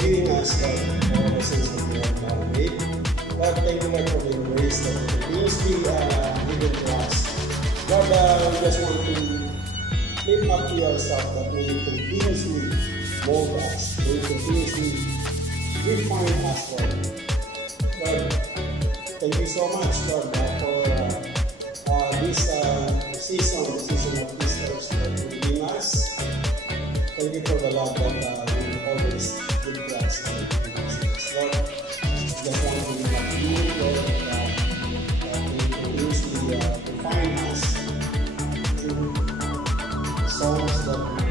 forgiving us, Lord, for all the sins that we have made. Lord, thank you, Lord, for the grace that continuously given to us. Lord, we just want to lift up to yourself that may you continuously mold us, may you continuously refine us, Lord. Lord, thank you so much, Lord, for this season of Easter that you give us. Thank you for the love that you always give to us. Lord, just want to lift up you, Lord, that you continuously refine us through songs that we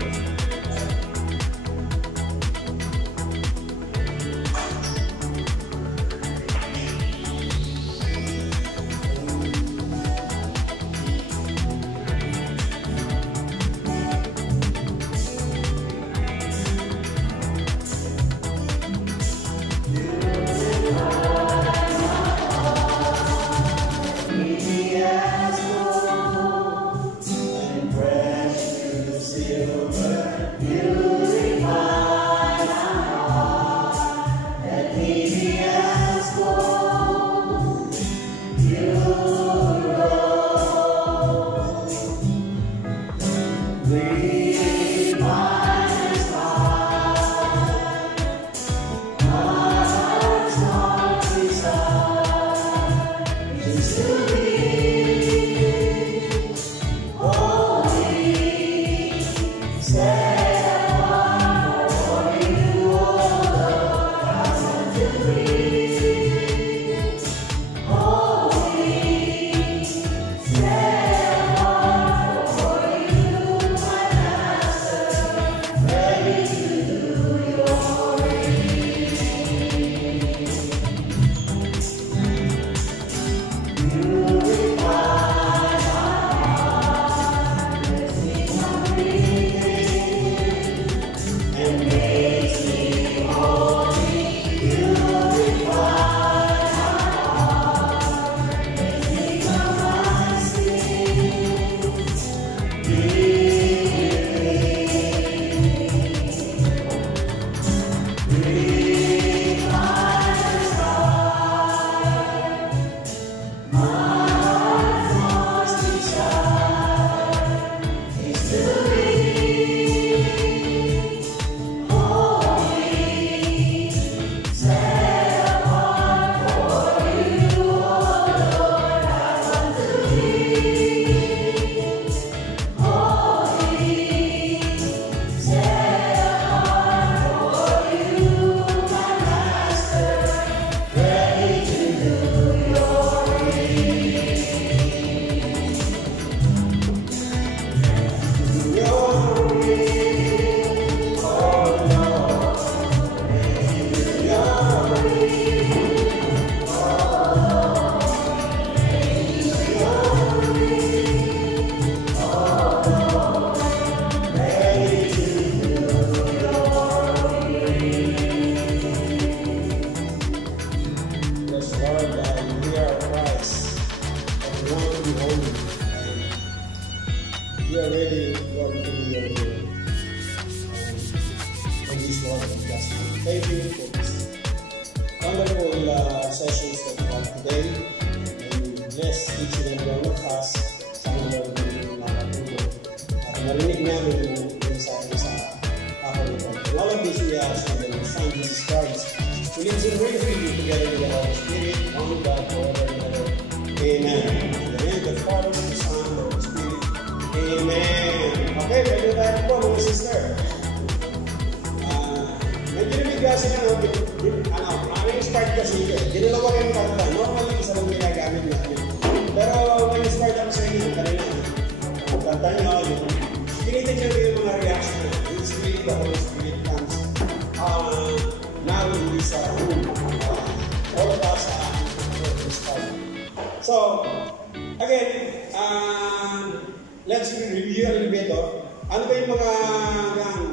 let's review a little bit of ano ba yung mga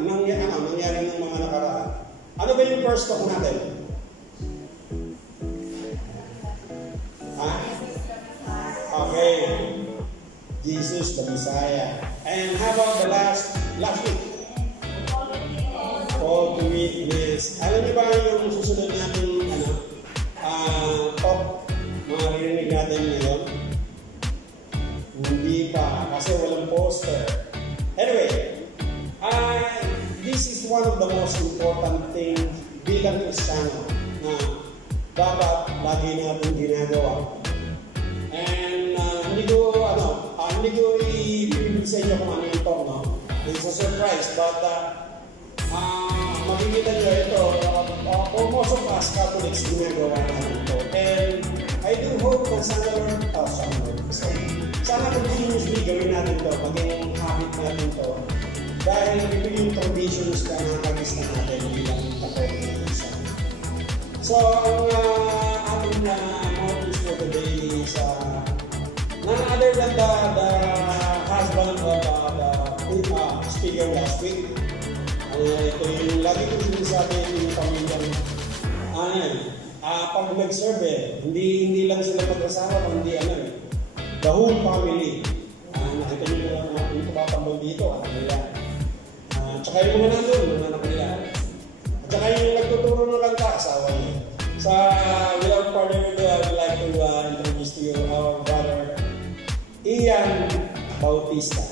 nangyari ng mga nakaraan. Ano ba yung first talk natin? Ha? Okay. Jesus the Messiah. And how about the last week? Call to witness. Alam niyo ba most important thing bilang Kristiyano na dapat lagi natin ginagawa. And hindi ko i-bibig sa inyo kung ano ito, no? It's a surprise, but makikita nyo ito, for most of us Catholics ginagawa natin ito. And I do hope na sana continuously gawin natin ito, maging habit natin ito. Dahil ito yung traditions na nakagis na natin bilang Catholic. So, ang ating motives for today is none other than the husband of the speaker last week. Ito yung lagi ko sinasabi yung pamilyang pag nag-serve hindi lang sila mag-asawa, kundi the whole family. Nakita nyo lang yung tumatambol dito, tsaka yung mga nandun, mga anak nila. At saka yung nagtuturo ng kanta, asawa niya. Without further ado, I would like to introduce to you our brother, Ian Bautista.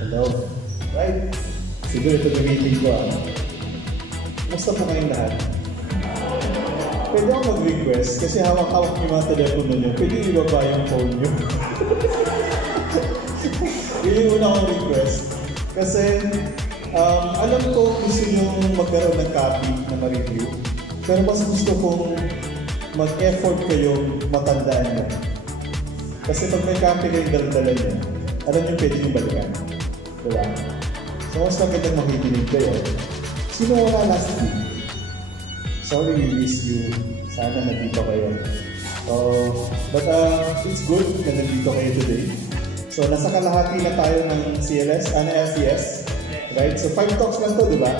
Hello. Right? Siguro ito gamitin ko. Basta po kayong lahat. Pwede ako mag-request kasi hawak-hawak yung mga telepono nyo. Pwede ibaba yung phone nyo. Yun yung una kong request. Kasi alam ko gusto nyo magkaroon ng copy na ma-review. Pero mas gusto kong mag-effort kayo matandaan nyo. Kasi pag may copy kayong dala-dala nyo, alam nyo pwede nyo balikan. Diba? So mas magandang makikinig kayo. Sino wala last week? Sorry we miss you. Sana nandito kayo. But it's good na nandito kayo today. So nasa kalahati na tayo ng CLS, LCS. Right? So 5 talks lang to, di ba?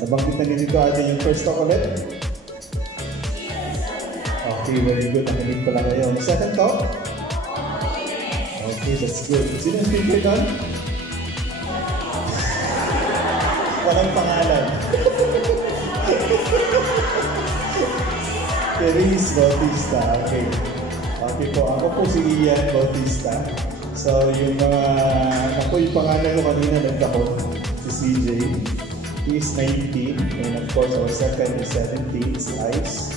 Nabanggit na nito atin yung first talk ulit. Okay, very good. Nakinig pala kayo. Yung second talk? Okay, that's good. Sino yung speaker doon? Walang pangalan. Therese Bautista. Okay. Okay po. Ako po si Ian Bautista. So, yung ako yung pangalan ko kanina nagkakot. Si CJ. He is 19. And of course, our second is 17. Is Ice.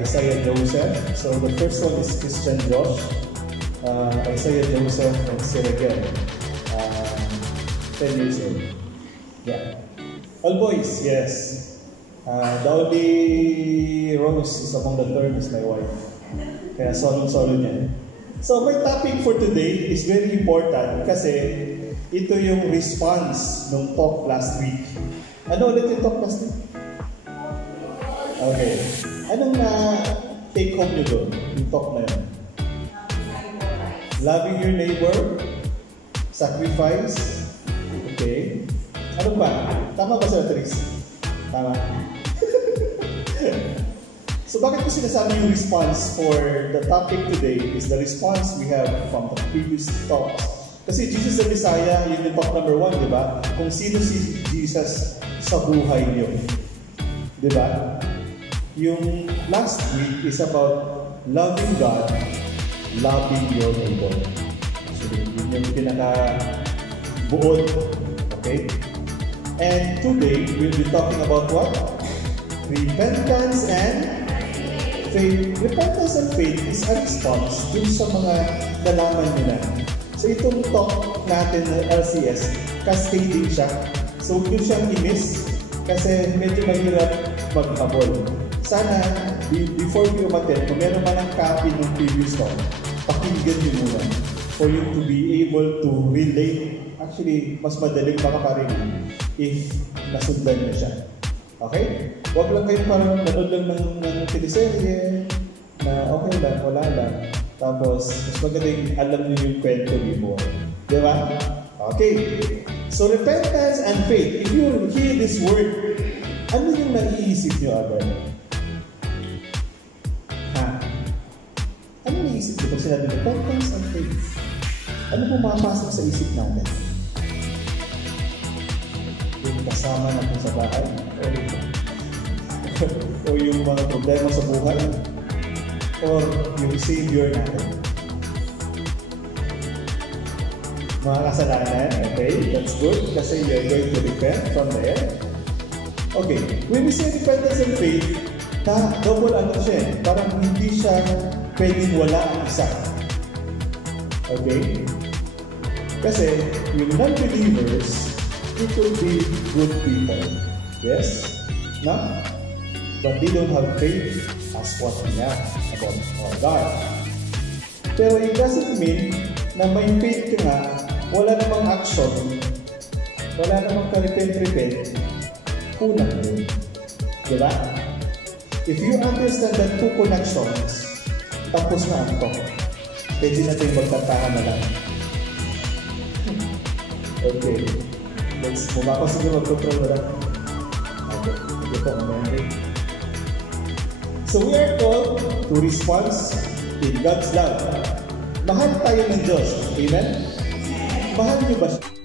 Isaiah Joseph. So, the first one is Christian Josh. Isaiah Joseph and Siragel. 10 years old. Yeah. All boys, yes. The only Rose is among the third is my wife. Kaya solo niya. So my topic for today is very important kasi ito yung response ng talk last week. Ano ulit yung talk last week? Okay. Anong take home nyo doon? Yung talk na yun? Loving your neighbor. Sacrifice. Okay. Ano ba? Tama ba sila, Tris? Tama. So bakit ko sinasabi yung response for the topic today is the response we have from the previous talks. Kasi Jesus the Messiah, yun yung talk number 1, di ba? Kung sino si Jesus sa buhay niyo. Di ba? Yung last week is about loving God, loving your neighbor. So yun yung pinaka-buod. Okay? And today, we'll be talking about what? Repentance and faith. Repentance and faith is a response dun sa mga nalaman nyo na. So itong talk natin na LCS, cascading siya. So huwag nyo siyang i-miss kasi medyo mahirap maghabol. Sana, before you umattend, kung meron man ang copy ng previous talk, pakinggan nyo muna for you to be able to relate. Actually, mas madaling makaparinig if nasundan na siya. Okay? Huwag lang kayo parang nanood lang ng teleserye na okay lang, wala lang. Tapos, mas magaling alam niyo yung kwento before. Di ba? Okay. So, repentance and faith. If you hear this word, ano yung naiisip niyo agad? Ha? Ano naiisip niyo pag sinabi repentance and faith? Ano pumapasok sa isip natin? Yung kasama natin sa bahay? O yung mga problema sa buhay? Or yung Savior natin? mga kasalanan. Okay, that's good kasi you're going to repent from there. Okay, when we say repentance and faith, double ano siya, parang hindi siya pwedeng wala ang isa. Okay? Kasi yung non-believers, it will be good people. Yes? No? But they don't have faith as what we have about our God. Pero it doesn't mean na may faith ka nga, wala namang action, wala namang ka-repent, kulang din. Diba? If you understand that two connections, tapos na ang talk. Pwede natin magtatahan na lang. Okay. Let's mumapa siguro mag-control na lang. Okay. Ito po, memory. So we are called to respond in God's love. Mahal tayo ng Diyos. Amen? Mahal niyo ba siya?